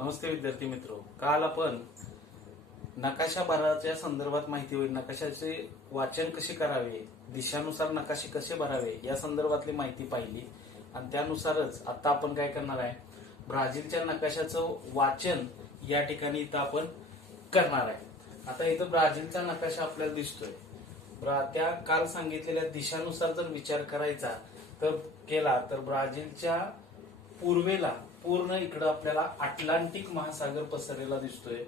नमस्ते विद्यार्थी मित्र. काल आपण नकाशा भराच्या संदर्भात माहिती होईल. नकाशाचे वाचन कसे करावे? दिशानुसार नकाशे कसे भरावे? या संदर्भातली माहिती पाहिली. आणि त्यानुसारच आता आपण काय करणार आहे? ब्राझीलच्या नकाशाचं वाचन या ठिकाणी इथं आपण करणार आहे. आता इथं ब्राझीलचा नकाशा आपल्याला दिसतोय. ब्रा- त्या काल सांगितलेल्या दिशानुसार जर विचार करायचा तर केला तर ब्राझीलच्या पूर्वेला पूर्ण इकडं आपल्याला अटलांटिक महासागर पसरलेला दिसतोय.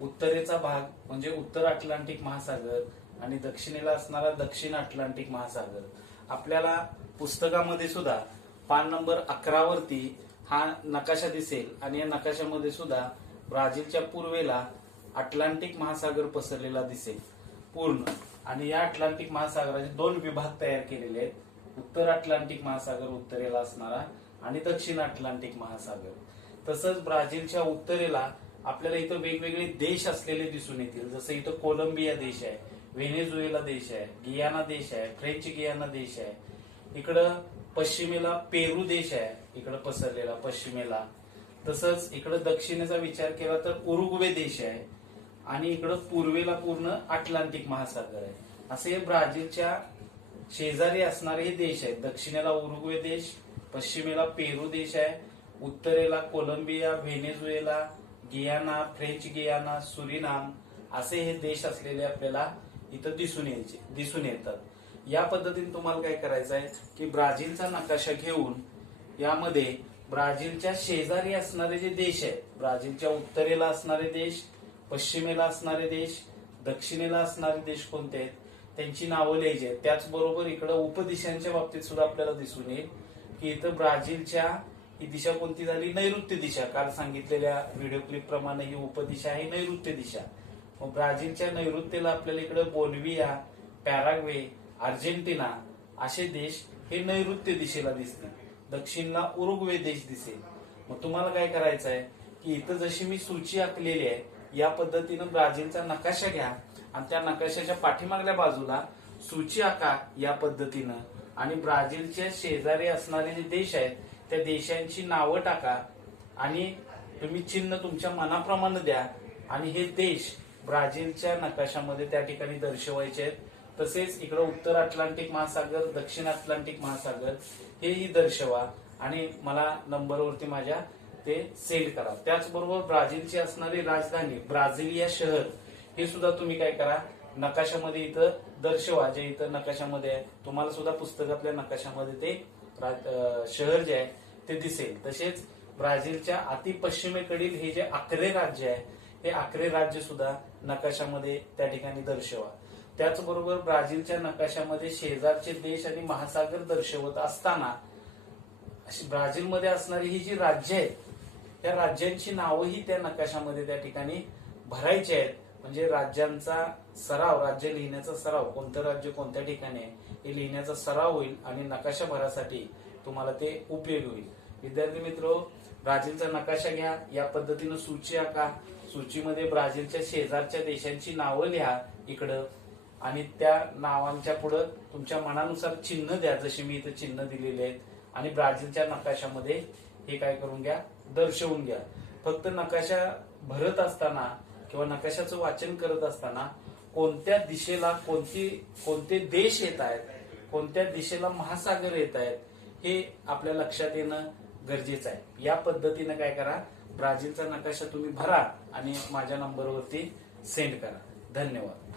उत्तरेचा भाग म्हणजे उत्तर अटलांटिक महासागर आणि दक्षिणेला असणारा दक्षिण अटलांटिक महासागर. आपल्याला पुस्तकामध्ये सुद्धा पान नंबर अकरावरती हा नकाशा दिसेल आणि या नकाशामध्ये सुद्धा ब्राझीलच्या पूर्वेला अटलांटिक महासागर पसरलेला दिसेल. पूर्ण. आणि या अटलांटिक महासागराचे दोन विभाग तयार केलेले आहेत. उत्तर अटलांटिक महासागर उत्तरेला असणारा आणि दक्षिण अटलांटिक महासागर. तसंच ब्राझीलच्या उत्तरेला आपल्याला इथं वेगवेगळे देश असलेले दिसून येतील. जसं इथं कोलंबिया देश आहे व्हेनेझुएला देश आहे गियाना देश आहे फ्रेंच गियाना देश आहे. इकडं पश्चिमेला पेरू देश आहे इकडं पसरलेला पश्चिमेला. तसंच इकडं दक्षिणेचा विचार केला तर उरुग्वे देश आहे आणि इकडं पूर्वेला पूर्ण अटलांटिक महासागर आहे. असे हे ब्राझीलच्या शेजारी असणारे हे देश आहेत. दक्षिणेला उरुग्वे देश पश्चिमेला पेरू देश आहे उत्तरेला Colombia Venezuela Guyana French Guiana Suriname असे हे देश असलेले आपल्याला इथं दिसून यायचे दिसून येतात. या पद्धतीने तुम्हाला काय करायचं आहे की ब्राझीलचा नकाशा घेऊन यामध्ये ब्राझीलच्या शेजारी असणारे जे देश आहेत ब्राझीलच्या उत्तरेला असणारे देश पश्चिमेला असणारे देश दक्षिणेला असणारे देश कोणते आहेत त्यांची नावं लिहायची आहेत. त्याचबरोबर इकडं उपदेशांच्या बाबतीत सुद्धा आपल्याला दिसून येईल. की इथं ब्राझीलच्या ही दिशा कोणती झाली? नैऋत्य दिशा. काल सांगितलेल्या व्हिडिओ क्लिप प्रमाणे ही उपदिशा आहे नैऋत्य दिशा. मग ब्राझीलच्या नैऋत्येला आपल्याला इकडे बोलविया पॅराग्वे अर्जेंटिना असे देश हे नैऋत्य दिशेला दिसतील. दक्षिणला उरुग्वे देश दिसेल. मग तुम्हाला काय करायचं आहे? की इथं जशी मी सूची आखलेली आहे या पद्धतीनं ब्राझीलचा नकाशा घ्या आणि त्या नकाशाच्या पाठीमागल्या बाजूला सूची आका या पद्धतीनं. आणि ब्राझीलच्या शेजारी असणारे जे देश आहेत त्या देशांची नावं टाका आणि तुम्ही चिन्ह तुमच्या मनाप्रमाणे द्या. आणि हे देश ब्राझीलच्या नकाशामध्ये त्या ठिकाणी दर्शवायचे आहेत. तसेच इकडं उत्तर अटलांटिक महासागर दक्षिण अटलांटिक महासागर हेही दर्शवा. आणि मला नंबरवरती माझ्या ते सेंड करा. त्याचबरोबर ब्राझीलची असणारी राजधानी ब्राझिलिया शहर हे सुद्धा तुम्ही काय करा. नकाशामध्ये इथं दर्शवा जे इथं नकाशामध्ये आहे. तुम्हाला सुद्धा पुस्तकातल्या नकाशामध्ये ते शहर जे आहे ते दिसेल. तसेच ब्राझीलच्या अति पश्चिमेकडील हे जे अकरे राज्य आहे हे अकरे राज्य सुद्धा नकाशामध्ये त्या ठिकाणी दर्शवा. त्याचबरोबर ब्राझीलच्या नकाशामध्ये शेजारचे देश आणि महासागर दर्शवत असताना अशी ब्राझीलमध्ये असणारी ही जी राज्य आहेत त्या राज्यांची नावंही त्या नकाशामध्ये त्या ठिकाणी भरायची आहेत. म्हणजे राज्यांचा सराव राज्य लिहिण्याचा सराव कोणतं राज्य कोणत्या ठिकाणी आहे हे लिहिण्याचा सराव होईल आणि नकाशा भरासाठी तुम्हाला ते उपयोगी होईल. विद्यार्थी मित्र ब्राझीलचा नकाशा घ्या. या पद्धतीनं सूची आका. सूचीमध्ये ब्राझीलच्या शेजारच्या देशांची नावं लिहा इकडं आणि त्या नावांच्या पुढं तुमच्या मनानुसार चिन्ह द्या जशी मी इथं चिन्ह दिलेले आहेत. आणि ब्राझीलच्या नकाशामध्ये हे काय करून घ्या दर्शवून घ्या. फक्त नकाशा भरत असताना किंवा नकाशाचं वाचन करत असताना कोणत्या दिशेला कोणती कोणते देश येत आहेत कोणत्या दिशेला महासागर येत आहेत हे आपल्या लक्षात येणं गरजेचं आहे. या पद्धतीनं काय करा ब्राझीलचा नकाशा तुम्ही भरा आणि माझ्या नंबरवरती सेंड करा. धन्यवाद.